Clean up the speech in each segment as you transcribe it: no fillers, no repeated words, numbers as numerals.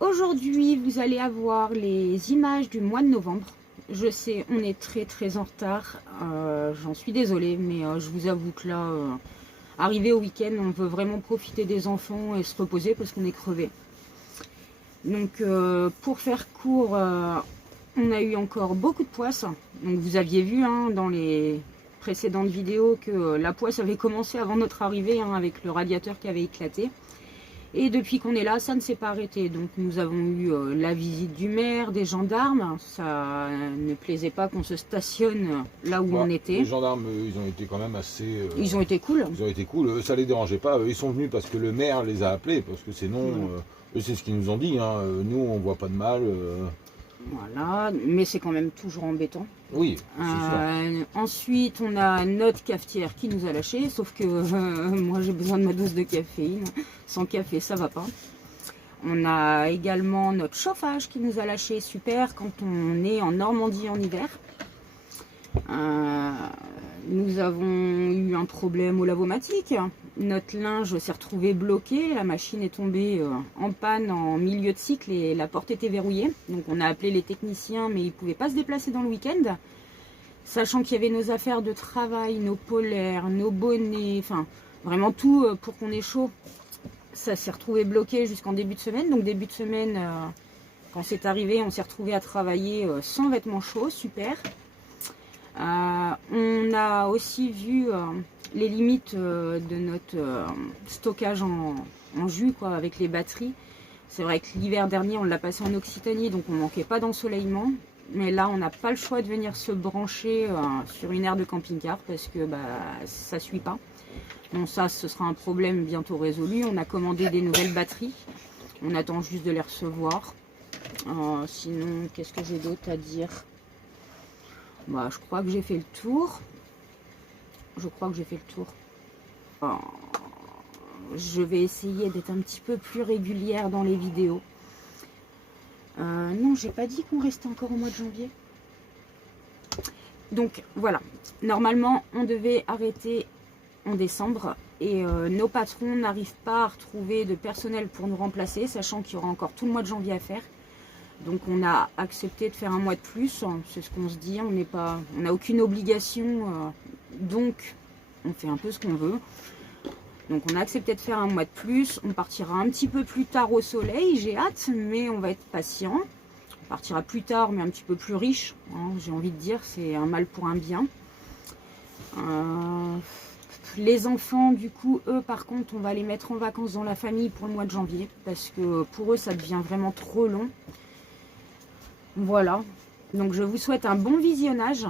Aujourd'hui vous allez avoir les images du mois de novembre. Je sais, on est très en retard, j'en suis désolée, mais je vous avoue que là, arrivé au week-end, on veut vraiment profiter des enfants et se reposer parce qu'on est crevé. Donc pour faire court, on a eu encore beaucoup de poisses. Donc vous aviez vu dans les précédentes vidéos que la poisse avait commencé avant notre arrivée, avec le radiateur qui avait éclaté. Et depuis qu'on est là, ça ne s'est pas arrêté. Donc nous avons eu la visite du maire, des gendarmes. Ça ne plaisait pas qu'on se stationne là où on était. Les gendarmes, ils ont été quand même assez... Ils ont été cool. Ils ont été cool, ça les dérangeait pas. Ils sont venus parce que le maire les a appelés, parce que sinon, eux c'est ce qu'ils nous ont dit. Nous, on voit pas de mal. Voilà, mais c'est quand même toujours embêtant. Oui, c'est sûr. Ensuite, on a notre cafetière qui nous a lâchés, sauf que moi j'ai besoin de ma dose de caféine. Sans café, ça va pas. On a également notre chauffage qui nous a lâchés, super, quand on est en Normandie en hiver. Nous avons eu un problème au lavomatique. Notre linge s'est retrouvé bloqué. La machine est tombée en panne en milieu de cycle et la porte était verrouillée. Donc on a appelé les techniciens, mais ils ne pouvaient pas se déplacer dans le week-end. Sachant qu'il y avait nos affaires de travail, nos polaires, nos bonnets, enfin vraiment tout pour qu'on ait chaud. Ça s'est retrouvé bloqué jusqu'en début de semaine. Donc début de semaine, quand c'est arrivé, on s'est retrouvé à travailler sans vêtements chauds, super. On a aussi vu les limites de notre stockage en jus, avec les batteries. C'est vrai que l'hiver dernier, on l'a passé en Occitanie, donc on ne manquait pas d'ensoleillement. Mais là, on n'a pas le choix de venir se brancher sur une aire de camping-car parce que ça ne suit pas. Bon, ça, ce sera un problème bientôt résolu. On a commandé des nouvelles batteries. On attend juste de les recevoir. Sinon, qu'est-ce que j'ai d'autre à dire ? Je crois que j'ai fait le tour. Je vais essayer d'être un petit peu plus régulière dans les vidéos. Non, j'ai pas dit qu'on restait encore au mois de janvier. Donc voilà, normalement on devait arrêter en décembre et nos patrons n'arrivent pas à retrouver de personnel pour nous remplacer, sachant qu'il y aura encore tout le mois de janvier à faire. Donc on a accepté de faire un mois de plus, c'est ce qu'on se dit, on n'a aucune obligation, donc on fait un peu ce qu'on veut. Donc on a accepté de faire un mois de plus, on partira un petit peu plus tard au soleil, j'ai hâte, mais on va être patient. On partira plus tard, mais un petit peu plus riche, j'ai envie de dire, c'est un mal pour un bien. Les enfants, du coup, eux, par contre, on va les mettre en vacances dans la famille pour le mois de janvier, parce que pour eux, ça devient vraiment trop long. Voilà, donc je vous souhaite un bon visionnage,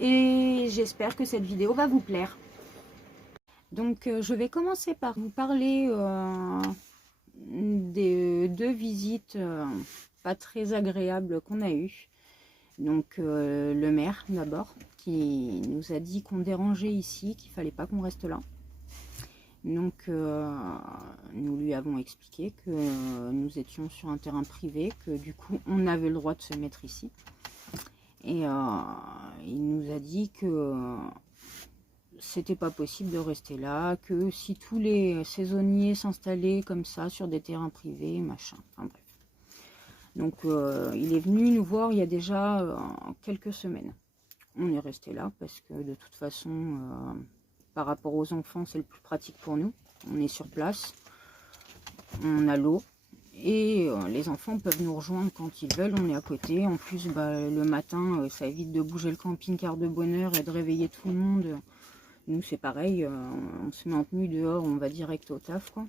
et j'espère que cette vidéo va vous plaire. Donc je vais commencer par vous parler des deux visites pas très agréables qu'on a eues. Donc le maire d'abord, qui nous a dit qu'on dérangeait ici, qu'il fallait pas qu'on reste là. Donc nous lui avons expliqué que nous étions sur un terrain privé, que du coup on avait le droit de se mettre ici. Et il nous a dit que c'était pas possible de rester là, que si tous les saisonniers s'installaient comme ça sur des terrains privés, machin, enfin bref. Donc il est venu nous voir il y a déjà quelques semaines. On est resté là parce que de toute façon, par rapport aux enfants, c'est le plus pratique pour nous. On est sur place, on a l'eau et les enfants peuvent nous rejoindre quand ils veulent, on est à côté. En plus, le matin, ça évite de bouger le camping-car de bonne heure et de réveiller tout le monde. Nous, c'est pareil, on se met en tenue dehors, on va direct au taf, quoi.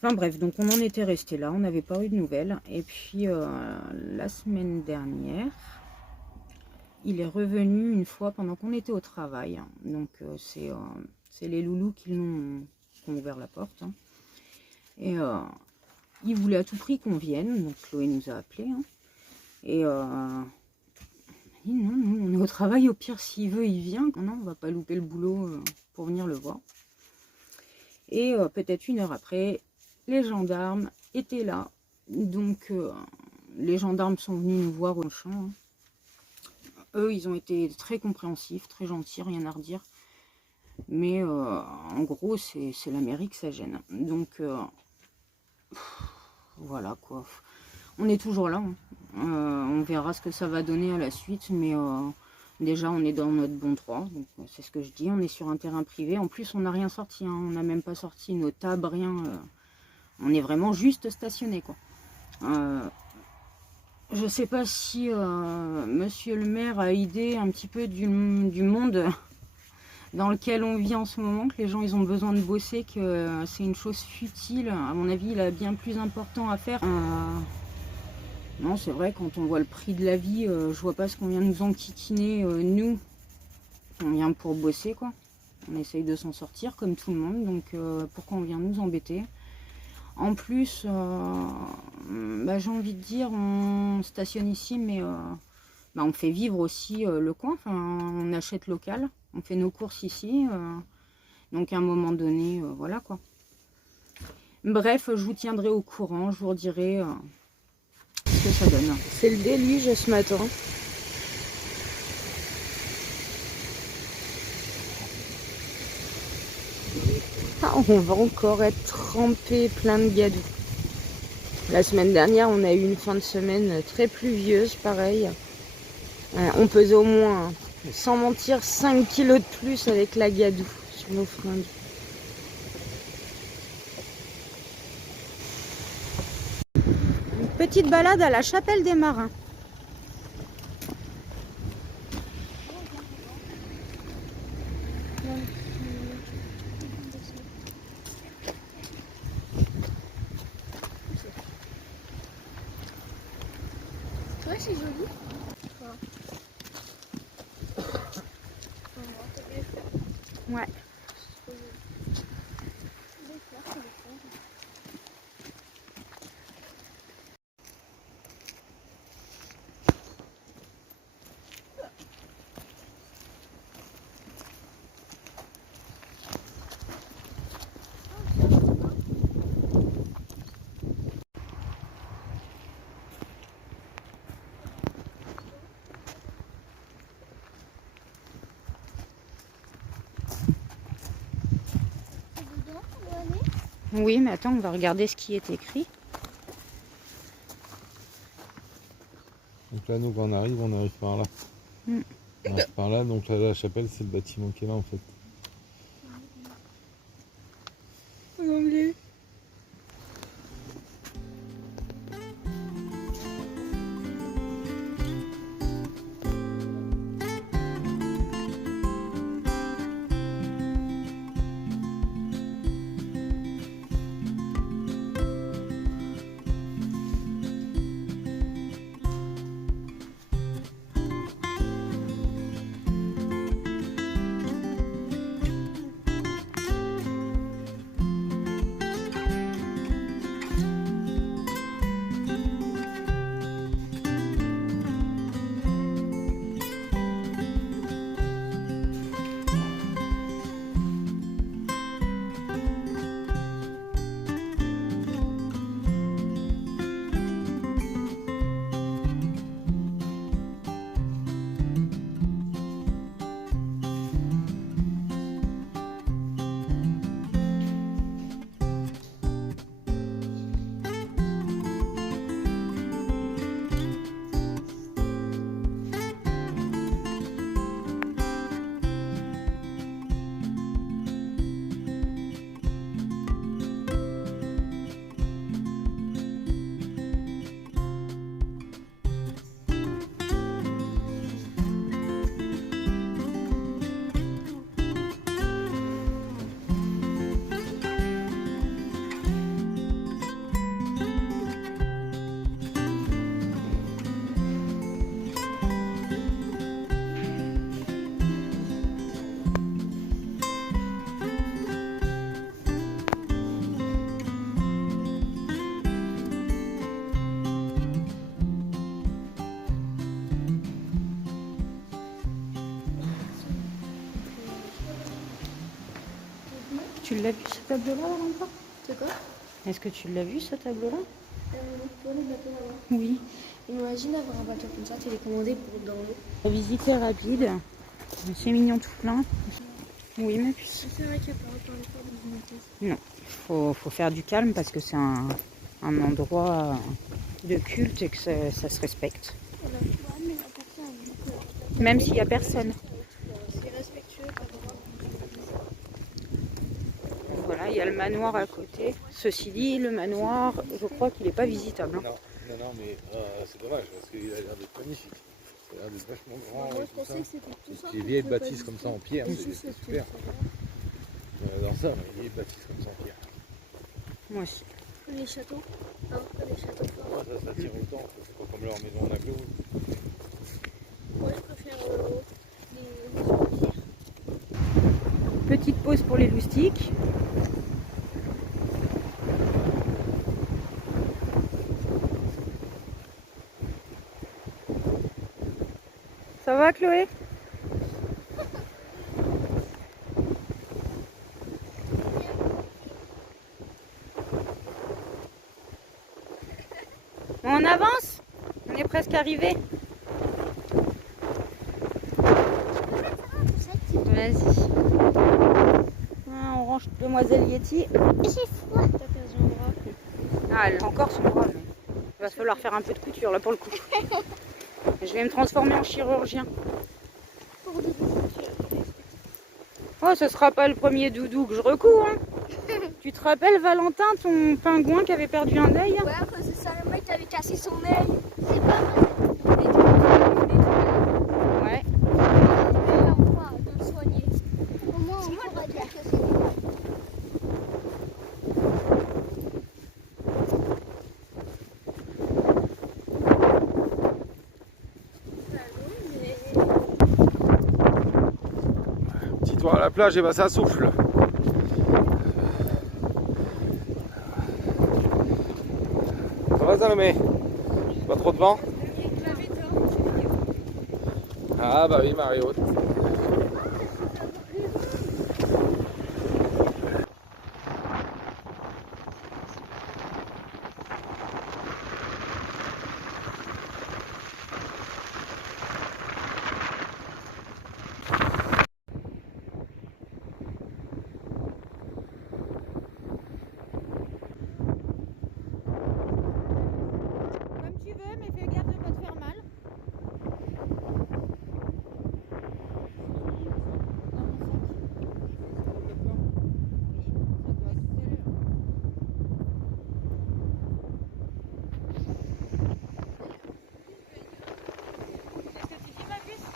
Enfin bref, donc on en était resté là, on n'avait pas eu de nouvelles. Et puis, la semaine dernière, il est revenu une fois pendant qu'on était au travail. Donc, c'est les loulous qui ont ouvert la porte. Et il voulait à tout prix qu'on vienne, donc Chloé nous a appelés. Et non, on est au travail, au pire s'il veut il vient, non on va pas louper le boulot pour venir le voir. Et peut-être une heure après, les gendarmes étaient là, donc les gendarmes sont venus nous voir au champ. Eux ils ont été très compréhensifs, très gentils, rien à redire, mais en gros c'est la mairie que ça gêne. Donc voilà quoi. On est toujours là. Hein. On verra ce que ça va donner à la suite, mais déjà on est dans notre bon droit. Donc c'est ce que je dis, on est sur un terrain privé. En plus on n'a rien sorti, hein. On n'a même pas sorti nos tables, rien. On est vraiment juste stationné quoi. Je sais pas si monsieur le maire a idée un petit peu du monde dans lequel on vit en ce moment, que les gens ils ont besoin de bosser, que c'est une chose futile. À mon avis, il a bien plus important à faire. Non, c'est vrai, quand on voit le prix de la vie, je vois pas ce qu'on vient nous enquiquiner, nous. On vient pour bosser, quoi. On essaye de s'en sortir, comme tout le monde, donc pourquoi on vient nous embêter? En plus, bah, j'ai envie de dire, on stationne ici, mais bah, on fait vivre aussi le coin. Enfin, on achète local, on fait nos courses ici. Donc à un moment donné, voilà quoi. Bref, je vous tiendrai au courant, je vous redirai ce que ça donne. C'est le déluge ce matin. Ah, on va encore être trempé plein de gadou. La semaine dernière, on a eu une fin de semaine très pluvieuse, pareil. On pesait au moins, sans mentir, 5 kilos de plus avec la gadou sur nos fringues. Une petite balade à la Chapelle des Marins. Ouais, c'est joli. Ouais. Oui, mais attends, on va regarder ce qui est écrit. Donc là, nous, quand on arrive par là. On arrive par là, donc là, la chapelle, c'est le bâtiment qui est là, en fait. En anglais. Tu l'as vu ce tableau-là, Valentin? C'est quoi? Est-ce que tu l'as vu ce tableau-là? Pour les bateaux là-bas. Oui. Imagine avoir un bateau comme ça télécommandé pour dans l'eau. La visite est rapide. C'est mignon tout plein. Oui, ma puce. C'est vrai qu'il n'y a pas autant de fois de visiter. Non, faut faire du calme parce que c'est un un endroit de culte et que ça se respecte. Même s'il n'y a personne. C'est respectueux par rapport Donc voilà, il y a le manoir à côté. Ceci dit, le manoir, je crois qu'il n'est pas visitable. Non, mais c'est dommage parce qu'il a l'air d'être magnifique. Il a l'air d'être vachement grand. moi, et je tout ça. pensais que c'était tout ça. Les vieilles bâtisses comme ça en pierre, c'est super. ça. J'adore ça, les vieilles bâtisses comme ça en pierre. Moi aussi. Les châteaux. Non, pas les châteaux forts. Ça tire autant, c'est pas comme leur maison en aglo. Moi, je préfère les maisons en pierre. Petite pause pour les loustiques. Ça va, Chloé? On avance? On est presque arrivé. Vas-y. Ah, on range Demoiselle Yeti. J'ai froid. T'as perdu un bras. Ah, elle a encore son bras. Mais il va falloir faire un peu de couture là pour le coup. Je vais me transformer en chirurgien. Oh, ce sera pas le premier doudou que je recouds, hein. Tu te rappelles, Valentin, ton pingouin qui avait perdu un œil? Ouais, à cause de ça, le mec avait cassé son œil. C'est pas vrai. Ouais. De le soigner. Comment on pourra dire que c'est Petit tour à la plage, et ben ça souffle. Ça va, Salomé? Pas trop de vent? Ah bah oui, Mario. Comme tu veux, mais fais gaffe de pas te faire mal. Qu'est-ce que tu dis, ma puce?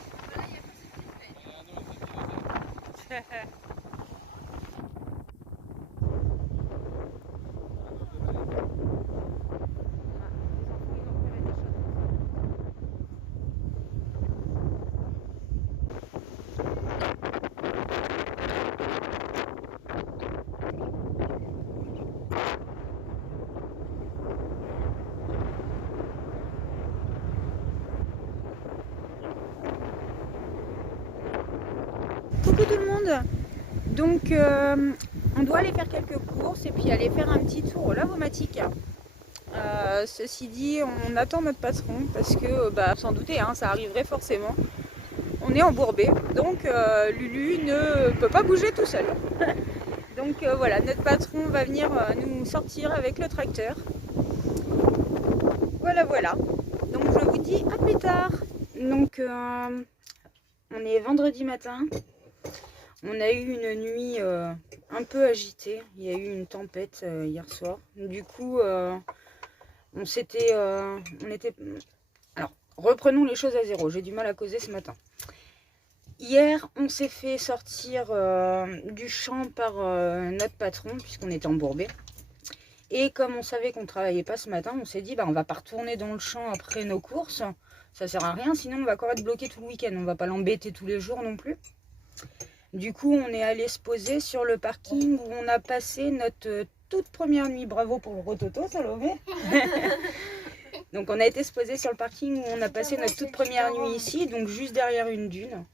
Coucou tout le monde. Donc on doit aller faire quelques courses et puis aller faire un petit tour au Lavomatic. Ceci dit, on attend notre patron parce que, sans douter, hein, ça arriverait forcément. On est embourbé, donc Lulu ne peut pas bouger tout seul. Donc voilà, notre patron va venir nous sortir avec le tracteur. Voilà, voilà. Donc je vous dis à plus tard. Donc on est vendredi matin. On a eu une nuit un peu agitée. Il y a eu une tempête hier soir. Du coup, on était... Alors, reprenons les choses à zéro. J'ai du mal à causer ce matin. Hier, on s'est fait sortir du champ par notre patron, puisqu'on était embourbé. Et comme on savait qu'on ne travaillait pas ce matin, on s'est dit, on va pas retourner dans le champ après nos courses. Ça sert à rien, sinon on va encore être bloqué tout le week-end. On va pas l'embêter tous les jours non plus. Du coup, on est allé se poser sur le parking où on a passé notre toute première nuit. Bravo pour le rototo, Salomé. Donc on a été se poser sur le parking où on a passé notre toute première nuit ici, donc juste derrière une dune.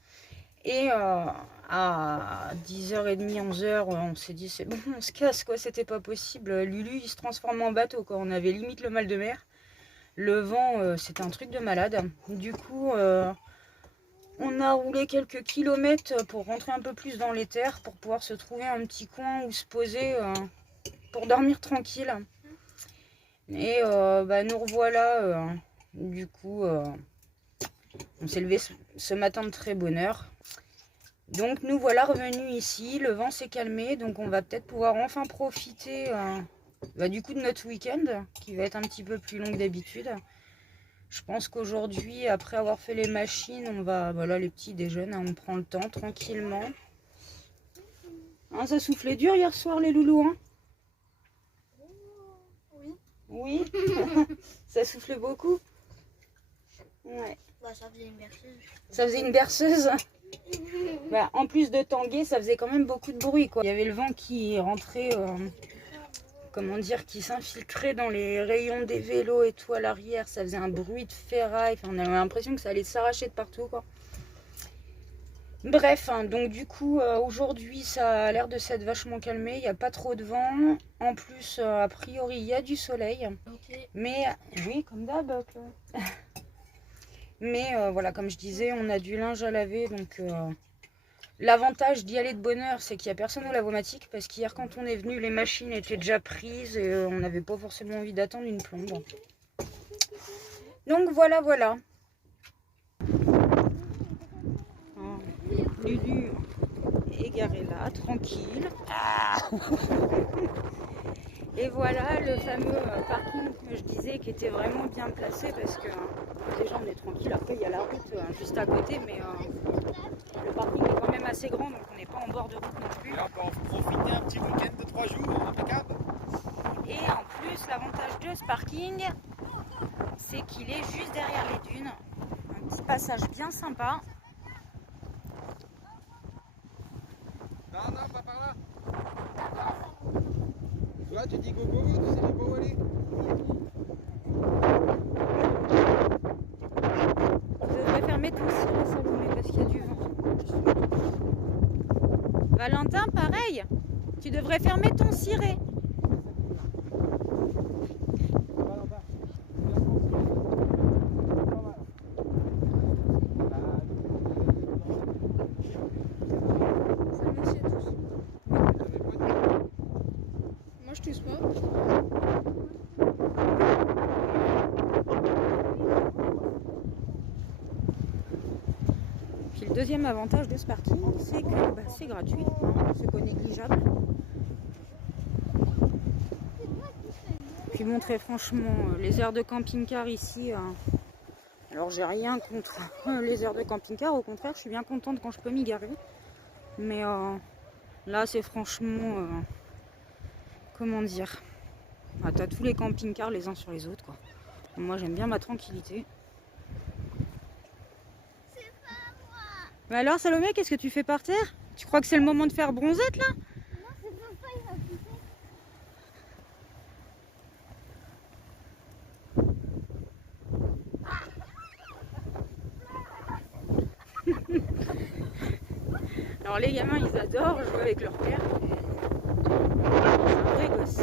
Et à 10h30, 11h, on s'est dit c'est bon, on se casse quoi, c'était pas possible. Lulu il se transforme en bateau quoi, on avait limite le mal de mer. Le vent, c'était un truc de malade. Du coup, on a roulé quelques kilomètres pour rentrer un peu plus dans les terres, pour pouvoir se trouver un petit coin où se poser pour dormir tranquille. Et nous revoilà, du coup, on s'est levé ce matin de très bonne heure. Donc nous voilà revenus ici, le vent s'est calmé, donc on va peut-être pouvoir enfin profiter du coup de notre week-end, qui va être un petit peu plus long que d'habitude. Je pense qu'aujourd'hui, après avoir fait les machines, on va, voilà, les petits déjeunent, on prend le temps tranquillement. Hein, ça soufflait dur hier soir les loulous, hein? Oui. Ça soufflait beaucoup? Ouais. Bah, ça faisait une berceuse. Ça faisait une berceuse? Bah, en plus de tanguer, ça faisait quand même beaucoup de bruit, quoi. Il y avait le vent qui rentrait, comment dire, qui s'infiltrait dans les rayons des vélos et tout à l'arrière. Ça faisait un bruit de ferraille. Enfin, on avait l'impression que ça allait s'arracher de partout, quoi. Bref, hein, donc du coup, aujourd'hui, ça a l'air de s'être vachement calmé. Il n'y a pas trop de vent. En plus, a priori, il y a du soleil. Okay. Mais, oui, comme d'hab. Mais voilà, comme je disais, on a du linge à laver. Donc, l'avantage d'y aller de bonne heure, c'est qu'il n'y a personne au lavomatique. Parce qu'hier, quand on est venu, les machines étaient déjà prises. Et on n'avait pas forcément envie d'attendre une plombe. Donc, voilà, voilà. Lulu est garé là, tranquille. Et voilà le fameux parking que je disais qui était vraiment bien placé parce que déjà on est tranquille. Après il y a la route juste à côté, mais le parking est quand même assez grand, donc on n'est pas en bord de route non plus. Et on peut en profiter un petit week-end de 3 jours, impeccable. Et en plus l'avantage de ce parking, c'est qu'il est juste derrière les dunes. Un petit passage bien sympa. Non, non, pas par là. Tu vois, tu dis go go go, tu sais pas où aller. Tu devrais fermer ton ciré, Salomé, parce qu'il y a du vent. Valentin, pareil. Tu devrais fermer ton ciré. Moi, je tousse pas. Puis le deuxième avantage de ce parking, c'est que c'est gratuit, hein, c'est pas négligeable. Puis bon, très franchement, les aires de camping-car ici, alors j'ai rien contre les aires de camping-car, au contraire, je suis bien contente quand je peux m'y garer. Mais là, c'est franchement, comment dire, t'as tous les camping-cars les uns sur les autres, quoi. Moi, j'aime bien ma tranquillité. Mais alors Salomé, qu'est-ce que tu fais par terre? Tu crois que c'est le moment de faire bronzette là? Non, c'est papa, il va pousser. Alors les gamins ils adorent jouer avec leur père. C'est un vrai gosse.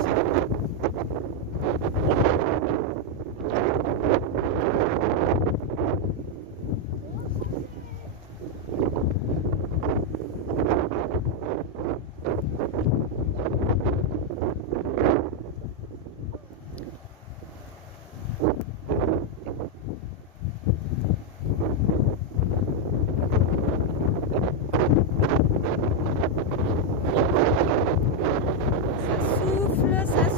Ça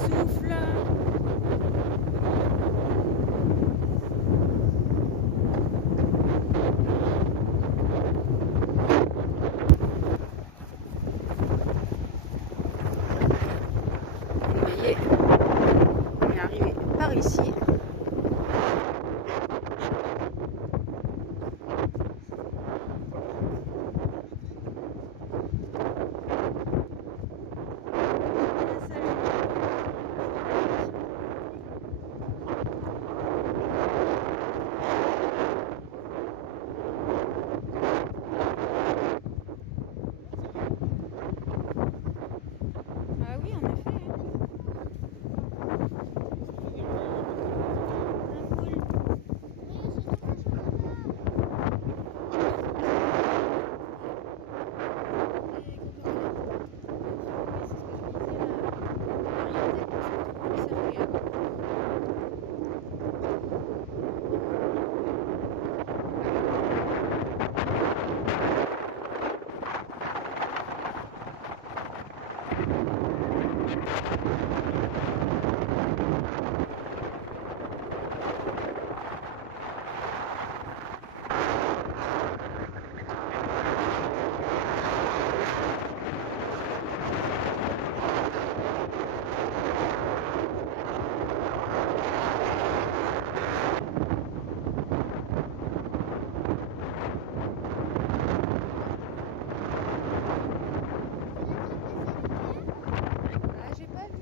Ah, j'ai pas vu.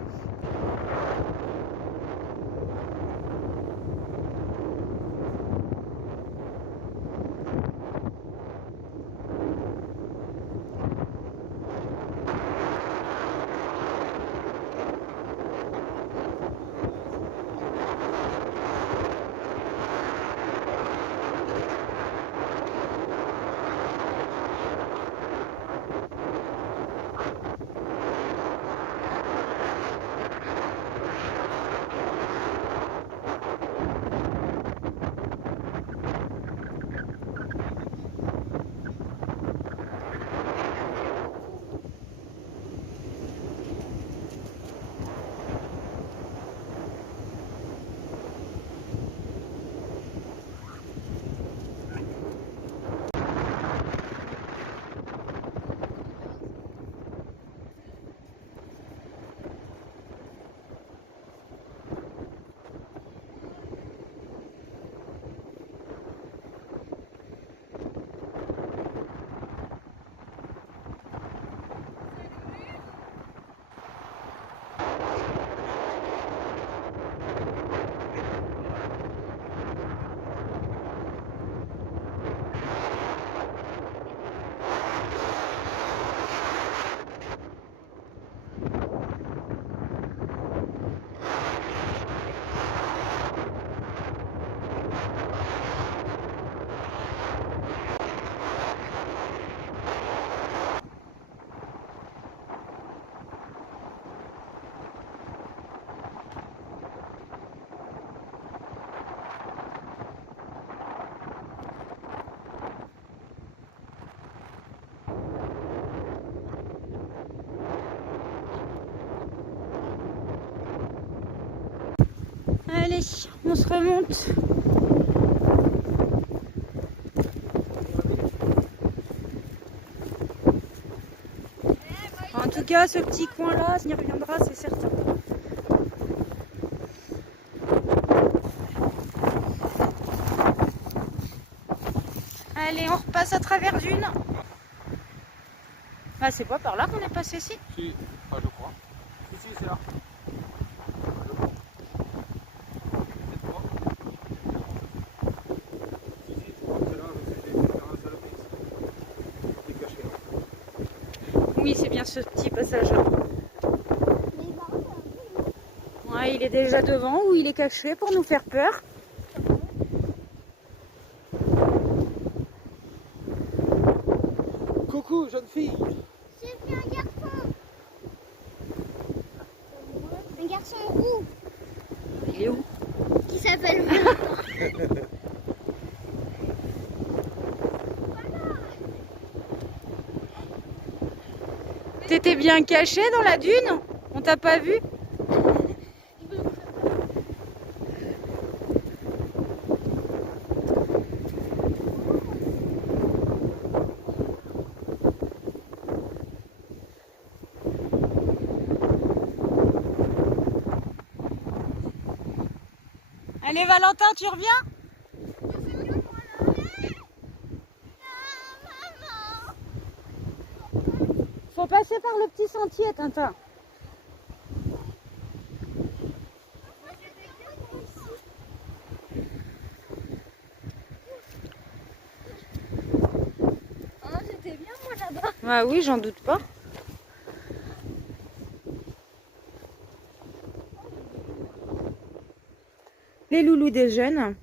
Allez, on se remonte. En tout cas, ce petit coin-là, on y reviendra, c'est certain. Allez, on repasse à travers d'une. Ah, c'est pas par là qu'on est passé ici? Si, enfin, je crois. Si, c'est là. Oui, c'est bien ce petit passage-là. Ouais, il est déjà devant ou il est caché pour nous faire peur. Coucou, jeune fille. J'ai vu un garçon. Un garçon roux Il est où? qui s'appelle T'étais bien caché dans la dune? On t'a pas vu? Allez Valentin, tu reviens? Faut passer par le petit sentier, Tintin. Oh, j'étais bien moi là-bas. Ah oui, j'en doute pas. Les loulous des jeunes.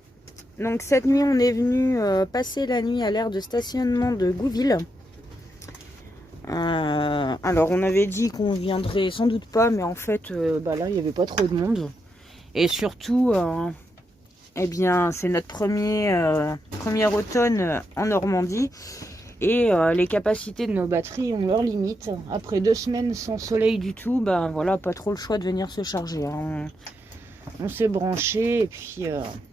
Donc cette nuit, on est venu passer la nuit à l'aire de stationnement de Gouville. Alors on avait dit qu'on viendrait sans doute pas, mais en fait là il n'y avait pas trop de monde. Et surtout, eh bien c'est notre premier automne en Normandie. Et les capacités de nos batteries ont leurs limites. Après 2 semaines sans soleil du tout, ben voilà, pas trop le choix de venir se charger. Hein. On s'est branché et puis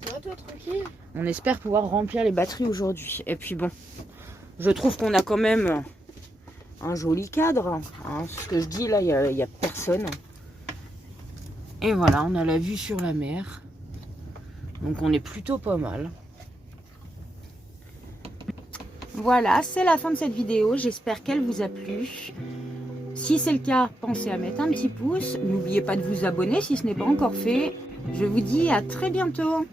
toi, tranquille. on espère pouvoir remplir les batteries aujourd'hui. Et puis bon, je trouve qu'on a quand même un joli cadre. Hein. Ce que je dis là, il n'y a personne. Et voilà, on a la vue sur la mer. Donc on est plutôt pas mal. Voilà, c'est la fin de cette vidéo. J'espère qu'elle vous a plu. Si c'est le cas, pensez à mettre un petit pouce. N'oubliez pas de vous abonner si ce n'est pas encore fait. Je vous dis à très bientôt.